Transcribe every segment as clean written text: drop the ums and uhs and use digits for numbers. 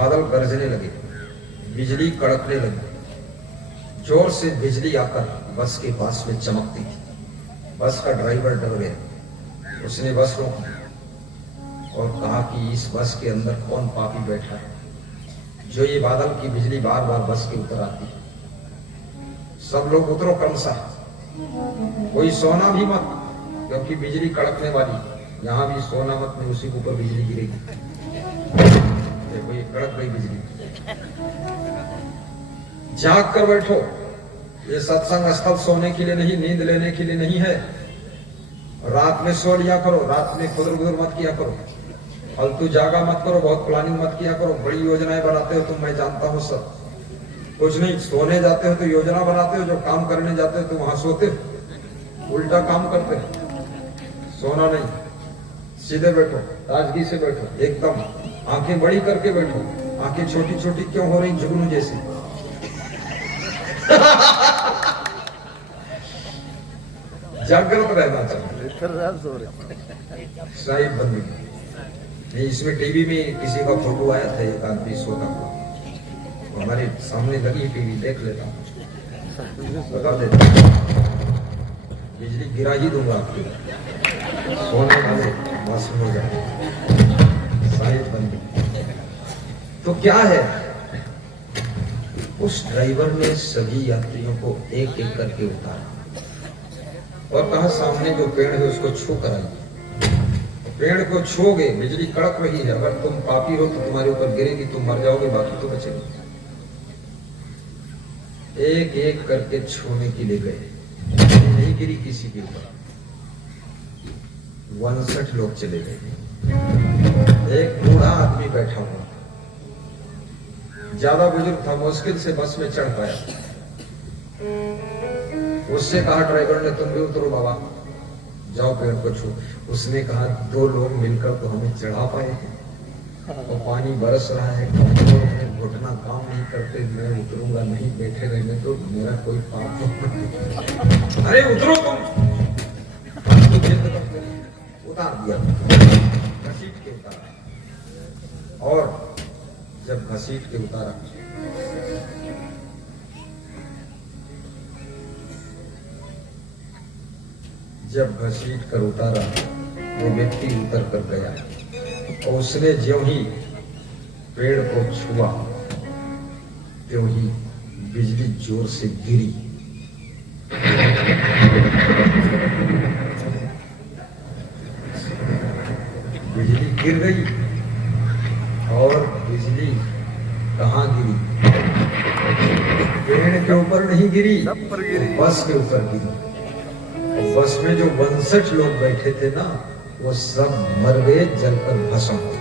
बादल गरजने लगे, बिजली कड़कने लगी। जोर से बिजली आकर बस के पास में चमकती थी। बस का ड्राइवर डर गया। उसने बस रोक दी और कहा कि इस बस के अंदर कौन पापी बैठा है जो ये बादल की बिजली बार बार बस के ऊपर आती है। सब लोग उतरो क्रमशः, कोई सोना भी मत, क्योंकि बिजली कड़कने वाली। यहां भी सोना मत, नहीं उसी के ऊपर बिजली गिरेगी। देखो ये कड़क गई बिजली। जाग कर बैठो, ये सत्संग स्थल सोने के लिए नहीं, नींद लेने के लिए नहीं है। रात में सो लिया करो, रात में खुदर बुदर मत किया करो, फालतू जागा मत करो, बहुत प्लानिंग मत किया करो। बड़ी योजनाएं बनाते हो तुम, मैं जानता हूं सब। कुछ नहीं, सोने जाते हो तो योजना बनाते हो, जो काम करने जाते हो तो वहां सोते हो, उल्टा काम करते हो। सोना नहीं, सीधे बैठो, ताजगी से बैठो, एकदम आंखें बड़ी करके बैठो। आंखें छोटी छोटी क्यों हो रही, जुगनू जैसी? जागृत रहना चाहिए। सही बंदी नहीं, इसमें टीवी में किसी का फोटो आया था, एक आदमी सोता हुआ, हमारे सामने लगी टीवी, देख लेता बता देता, बिजली गिरा ही दूंगा आपकी, सोने वाले बस हो जाए। शायद बंदी तो क्या है, उस ड्राइवर ने सभी यात्रियों को एक एक करके उतारा और कहा सामने जो पेड़ है उसको छू कर आइए। पेड़ को छूओगे, बिजली कड़क रही है, अगर तुम पापी हो तो तुम्हारे ऊपर गिरेगी, तुम मर जाओगे, बाकी तो बचेगी। एक एक करके छूने के लिए गए, नहीं गिरी किसी के ऊपर। 59 लोग चले गए। एक बूढ़ा आदमी बैठा हुआ, ज्यादा बुजुर्ग था, मुश्किल से बस में चढ़ पाया। उससे कहा ड्राइवर ने, तुम भी उतरो बाबा, जाओ पेड़ को छू। उसने कहा 2 लोग मिलकर तो हमें चढ़ा पाए हैं, और पानी बरस रहा है, घुटना काम नहीं करते, मैं उतरूंगा नहीं, बैठे रहने तो मेरा कोई पाप नहीं। अरे उतरो तुम, उतार दिया, घसीट के उतारा। और जब घसीट के उतारा, जब घसीट कर उतारा, वो व्यक्ति उतर कर गया और उसने ज्यों ही पेड़ को छुआ त्यों ही बिजली जोर से गिरी। बिजली गिर गई, और बिजली कहाँ गिरी? पेड़ के ऊपर नहीं गिरी, बस के ऊपर गिरी। बस में जो 62 लोग बैठे थे ना, वो सब मर गए, जलकर भस्म हो।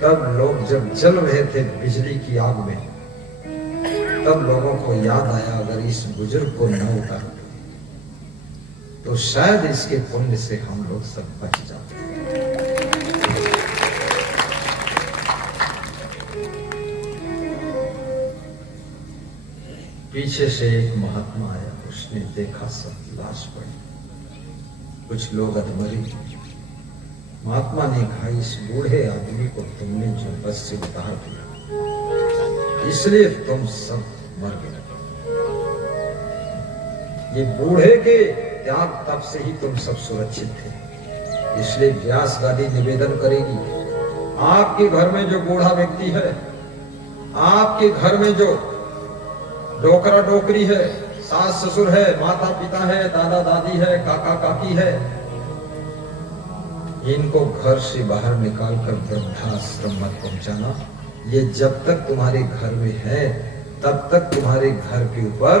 तब लोग जब जल रहे थे बिजली की आग में, तब लोगों को याद आया, अगर इस बुजुर्ग को न उतारते तो शायद इसके पुण्य से हम लोग सब बच जाते। पीछे से एक महात्मा आया, उसने देखा सब लाश पड़ी, कुछ लोग अधमरे। महात्मा ने कहा, इस बूढ़े आदमी को तुमने जो बस से उतार दिया, इसलिए तुम सब मर गए। ये बूढ़े के त्याग तप से ही तुम सब सुरक्षित थे। इसलिए व्यास गादी निवेदन करेगी, आपके घर में जो बूढ़ा व्यक्ति है, आपके घर में जो डोकरा डोकरी है, सास ससुर है, माता पिता है, दादा दादी है, काका काकी है, इनको घर से बाहर निकालकर वृद्धाश्रम मत पहुंचाना। ये जब तक तुम्हारे घर में है, तब तक तुम्हारे घर के ऊपर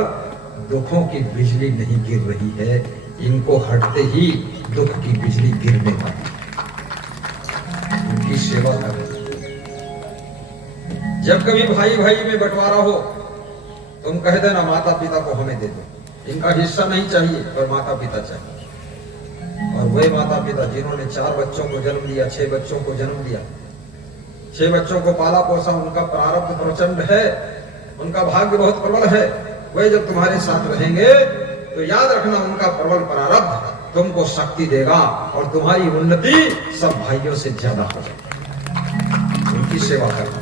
दुखों की बिजली नहीं गिर रही है। इनको हटते ही दुख की बिजली गिरने वाली, उनकी सेवा करो। जब कभी भाई भाई में बंटवारा हो, तुम कह देना माता पिता को हमें दे दो, इनका हिस्सा नहीं चाहिए, पर माता पिता चाहिए। और वे माता पिता जिन्होंने 4 बच्चों को जन्म दिया, 6 बच्चों को जन्म दिया, 6 बच्चों को पाला पोसा, उनका प्रारब्ध प्रचंड है, उनका भाग्य बहुत प्रबल है। वे जब तुम्हारे साथ रहेंगे तो याद रखना, उनका प्रबल प्रारब्ध तुमको शक्ति देगा और तुम्हारी उन्नति सब भाइयों से ज्यादा हो जाएगी। उनकी सेवा करना।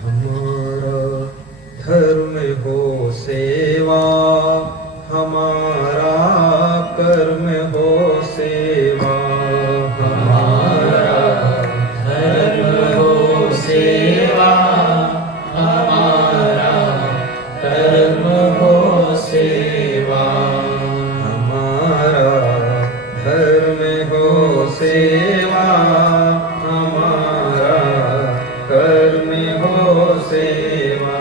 हमारा धर्म हो सेवा, हमारा कर्म हो सेवा, हमारा धर्म हो सेवा, हमारा कर्म हो सेवा, हमारा धर्म हो सेवा, हमारा कर्म हो सेवा,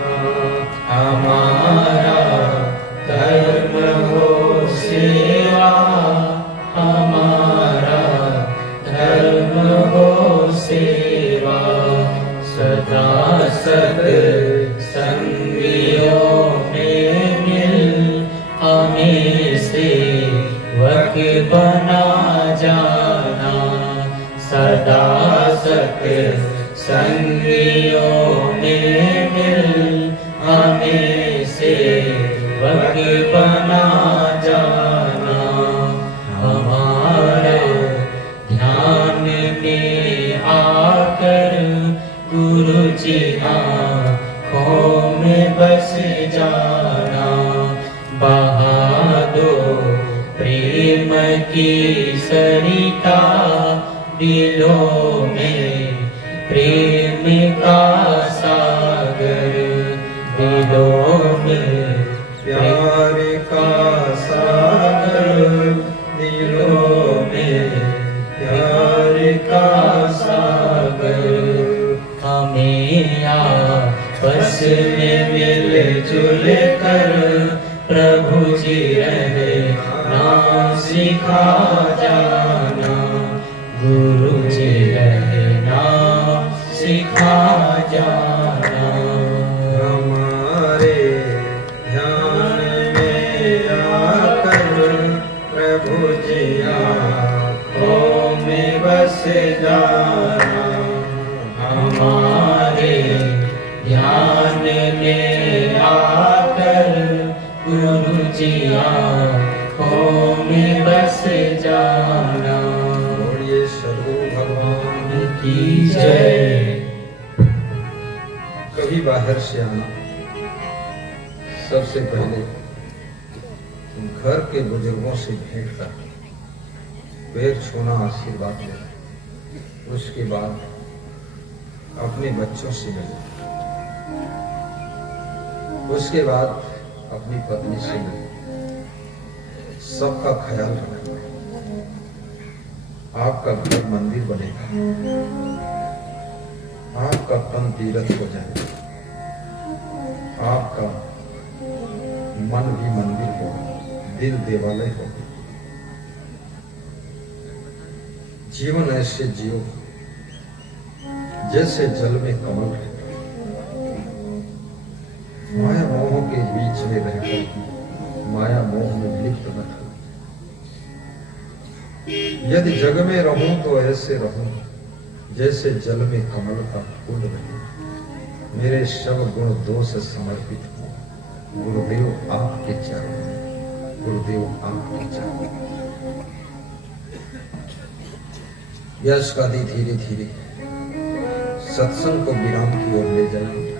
हमारा धर्म हो सेवा, हमारा धर्म हो सेवा, सदा सत्संगियों में मिल हमें सेवक बना जाना, सदा सत्संगियों में मिल हमें सेवक बना जाना, हमारे ध्यान में आकर गुरु जी आँखों में बस जाना, बहा दो प्रेम की सरिता दिलों में, प्रेम का सागर दिलों में, प्यार का सागर दिलों में, प्यार का सागर। हमें आपस में मिलजुल कर प्रभु जी रहे ना सिखा जाना, गुरु जी रहे ना सिखा जाना, हमारे ध्यान में आकर प्रभु जी आँखों में बस जाना, हमारे ध्यान में आकर गुरु जी आँखों में बस जाना। बोलिए सद्गुरु भगवान की जय। कभी बाहर से आना, सबसे पहले घर के बुजुर्गों से भेंट कर पैर छूना, आशीर्वाद लेना, उसके बाद अपने बच्चों से मिलना, उसके बाद अपनी पत्नी से मिलना, सबका ख्याल रखना। आपका घर मंदिर बनेगा, आपका तन तीर्थ हो जाएगा, आपका मन भी मंदिर होगा, दिल देवालय होगा। जीवन ऐसे जियो जैसे जल में कमल रहता है, माया मोह के बीच में रहकर माया मोह में लिप्त न हो। यदि जग में रहूं तो ऐसे रहूं जैसे जल में कमल का फूल रहे, मेरे सब गुण दोष समर्पित हो गुरुदेव आपके चरणों में, गुरुदेव आपके चरणों में। यश का दी धीरे धीरे सत्संग को विराम की ओर ले जाएंगे,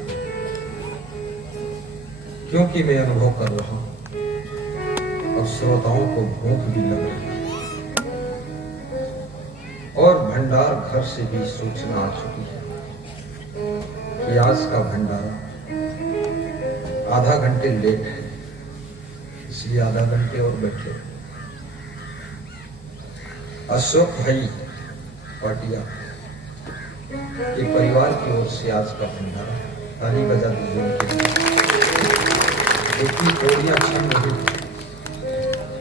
क्योंकि मैं अनुभव कर रहा हूं और श्रोताओं को भूख भी लग रही है, और भंडार घर से भी सूचना आ चुकी है कि आज का भंडारा आधा घंटे लेट है, इसलिए आधा घंटे और बैठे। अशोक भाई पाटिया के परिवार की ओर से आज का भंडारा, ताली बजा दीजिए। इतनी पूड़ियां छन रही,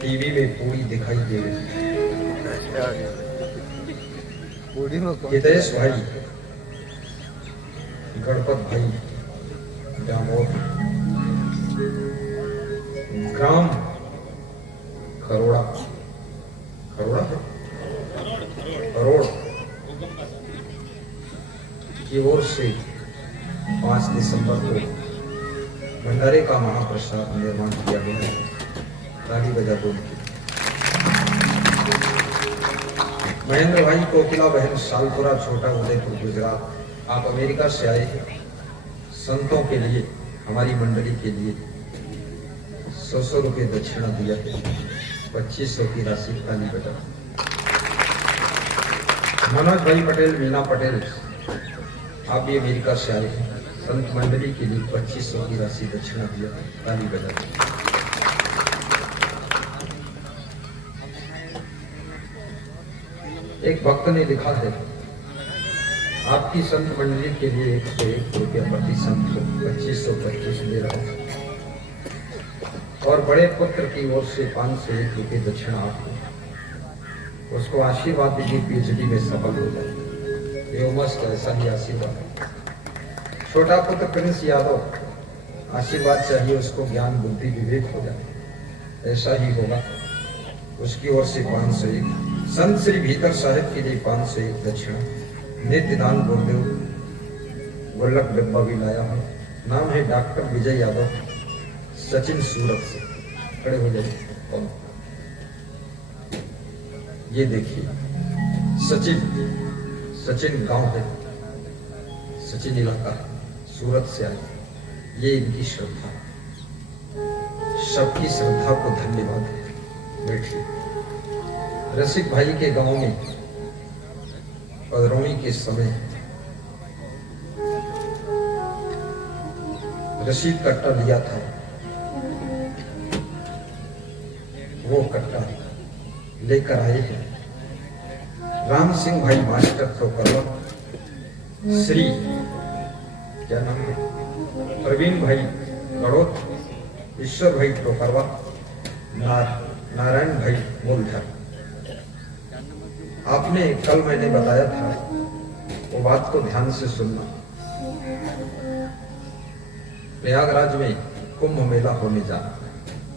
टीवी में पूरी दिखाई दे रही। हितेश भाई, गणपत भाई, दामोद, ग्राम खरोड़ा, खरोड़ा है, करोड़ की ओर से 5 दिसंबर को भंडारे का महाप्रसाद निर्माण किया गया है। ताली बजा बोल महेंद्र भाई, कोकिला बहन, सालपुरा, छोटा उदयपुर, गुजरात। आप अमेरिका से आए हैं। संतों के लिए, हमारी मंडली के लिए 100 रुपये दक्षिणा दिया है। 2500 की राशि खाली बजा। मनोज भाई पटेल, मीना पटेल, आप भी अमेरिका से आए हैं। संत मंडली के लिए 2500 की राशि दक्षिणा दिया, ताली बजा। एक भक्त ने लिखा है, आपकी संत मंडली के लिए 101 रुपया प्रति संत को 2525 दे रहा हूं, और बड़े पुत्र की ओर से 501 रुपये दक्षिणा आपको। उसको आशीर्वाद दीजिए, पीएचडी में सफल हो जाए। ये मस्त ऐसा ही आशीर्वाद। छोटा पुत्र प्रिंस यादव, आशीर्वाद चाहिए उसको, ज्ञान बुद्धि विवेक हो जाए, ऐसा ही होगा। उसकी ओर से 501। संत श्री भीतर साहिब के लिए 501 दक्षिणा। नित्य दान गुरुदेव गोलक डब्बा भी लाया हूं। नाम है डॉक्टर विजय यादव, सचिन, सूरत से। खड़े हो जाइए। कौन? ये देखिए, सचिन गांव है, सचिन इलाका, सूरत से आए। ये इनकी श्रद्धा, सबकी श्रद्धा को धन्यवाद। बैठिए। रसिक भाई के गांव में पधरौनी के समय रसीद कट्टा लिया था, वो कट्टा लेकर आए हैं। राम सिंह भाई मास्टर ठोकरवा, श्री क्या नाम है, प्रवीण भाई गड़ोत, ईश्वर भाई ठोकरवा, नारायण भाई मूलधर। आपने कल मैंने बताया था, वो बात को ध्यान से सुनना। प्रयागराज में कुंभ मेला होने जा रहा है।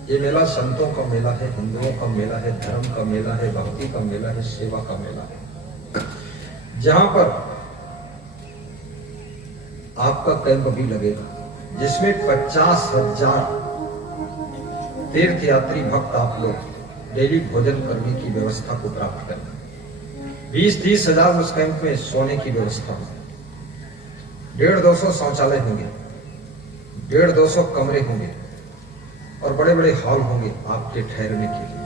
ये मेला संतों का मेला है, हिंदुओं का मेला है, धर्म का मेला है, भक्ति का मेला है, सेवा का मेला है, जहां पर आपका कैंप भी लगेगा, जिसमें 50,000 तीर्थ यात्री भक्त आप लोग डेली भोजन करने की व्यवस्था को प्राप्त करें। 20-30 हजार उस कैंप में सोने की व्यवस्था हो। 150-200 शौचालय होंगे, 150-200 कमरे होंगे, और बड़े बड़े हॉल होंगे आपके ठहरने के लिए,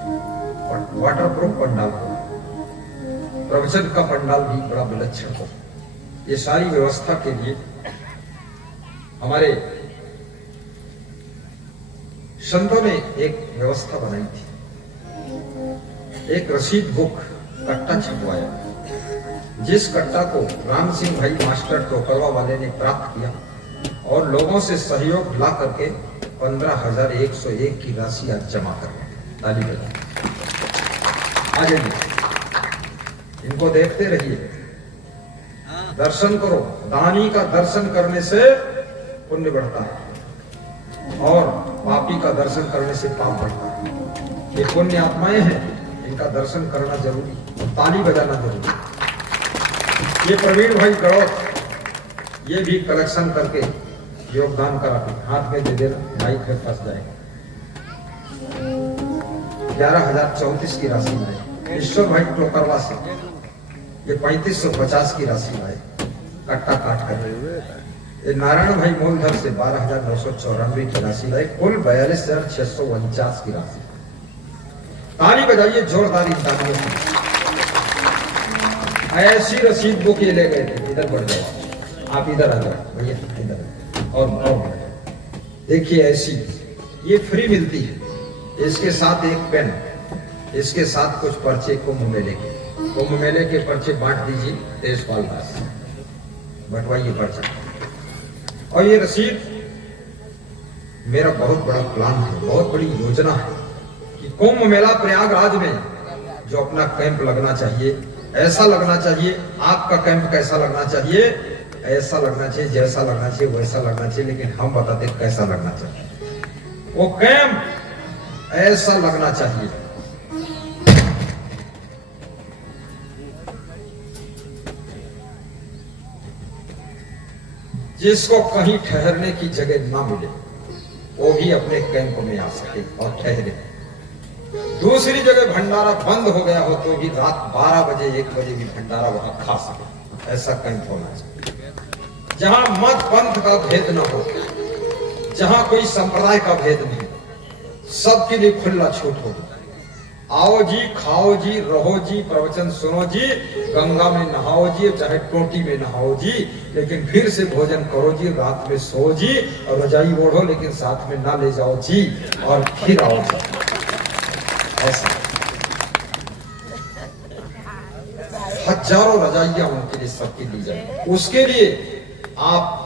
और वाटरप्रूफ पंडाल होगा। प्रवचन का पंडाल भी बड़ा विलक्षण हो। ये सारी व्यवस्था के लिए हमारे संतों ने एक व्यवस्था बनाई थी। एक रसीद बुक कट्टा छपवाया, जिस कट्टा को राम सिंह भाई मास्टर टोकरवा वाले ने प्राप्त किया, और लोगों से सहयोग ला करके 15,101 की राशि आज जमा कर। ताली बजाएं। आगे इनको देखते रहिए, दर्शन करो। दानी का दर्शन करने से पुण्य बढ़ता है, और पापी का दर्शन करने से पाप बढ़ता है। ये पुण्य आत्माएं हैं, इनका दर्शन करना जरूरी, ताली बजाना जरूरी। ये प्रवीण भाई गड़ौत, ये भी कलेक्शन करके योगदान करा, हाथ में दे देना, माइक में फंस जाएगा। 11,034 की राशि लाए। ईश्वर भाई टोकरवा से ये 3550 की राशि लाए, कट्टा काट कर। ये नारायण भाई मूलधर से 12,994 की राशि लाए। कुल 42,649 की राशि। ताली बजाइए जोरदारी तालियों से। ऐसी रसीद बुक ये ले गए थे। इधर बढ़ जाओ, आप इधर आ जाओ भैया, इधर। और देखिए, ऐसी ये फ्री मिलती है। इसके साथ एक पेन, इसके साथ कुछ पर्चे कुंभ मेले के। कुंभ मेले के पर्चे बांट दीजिए तेजपाल दास, बंटवाइए पर्चा। और ये रसीद, मेरा बहुत बड़ा प्लान है, बहुत बड़ी योजना है कि कुंभ मेला प्रयागराज में जो अपना कैंप लगना चाहिए, ऐसा लगना चाहिए। आपका कैंप कैसा लगना चाहिए? ऐसा लगना चाहिए, जैसा लगना चाहिए वैसा लगना चाहिए, लेकिन हम बताते कैसा लगना चाहिए। वो कैंप ऐसा लगना चाहिए। जिसको कहीं ठहरने की जगह ना मिले, वो भी अपने कैंप में आ सके और ठहरे। दूसरी जगह भंडारा बंद हो गया हो तो भी रात 12 बजे 1 बजे भी भंडारा वहां खा सके, ऐसा कैंप होना चाहिए। जहां मत पंथ का भेद न हो, जहां कोई संप्रदाय का भेद नहीं, सबके लिए खुला छूट हो। आओ जी, खाओ जी, रहो जी, प्रवचन सुनो जी, गंगा में नहाओ जी, चाहे टोटी में नहाओ जी, लेकिन फिर से भोजन करो जी, रात में सो जी, और रजाई ओढ़ो लेकिन साथ में ना ले जाओ जी, और फिर आओ जी। ऐसा हजारों रजाइयां उनके लिए सबके ली जाए। उसके लिए आप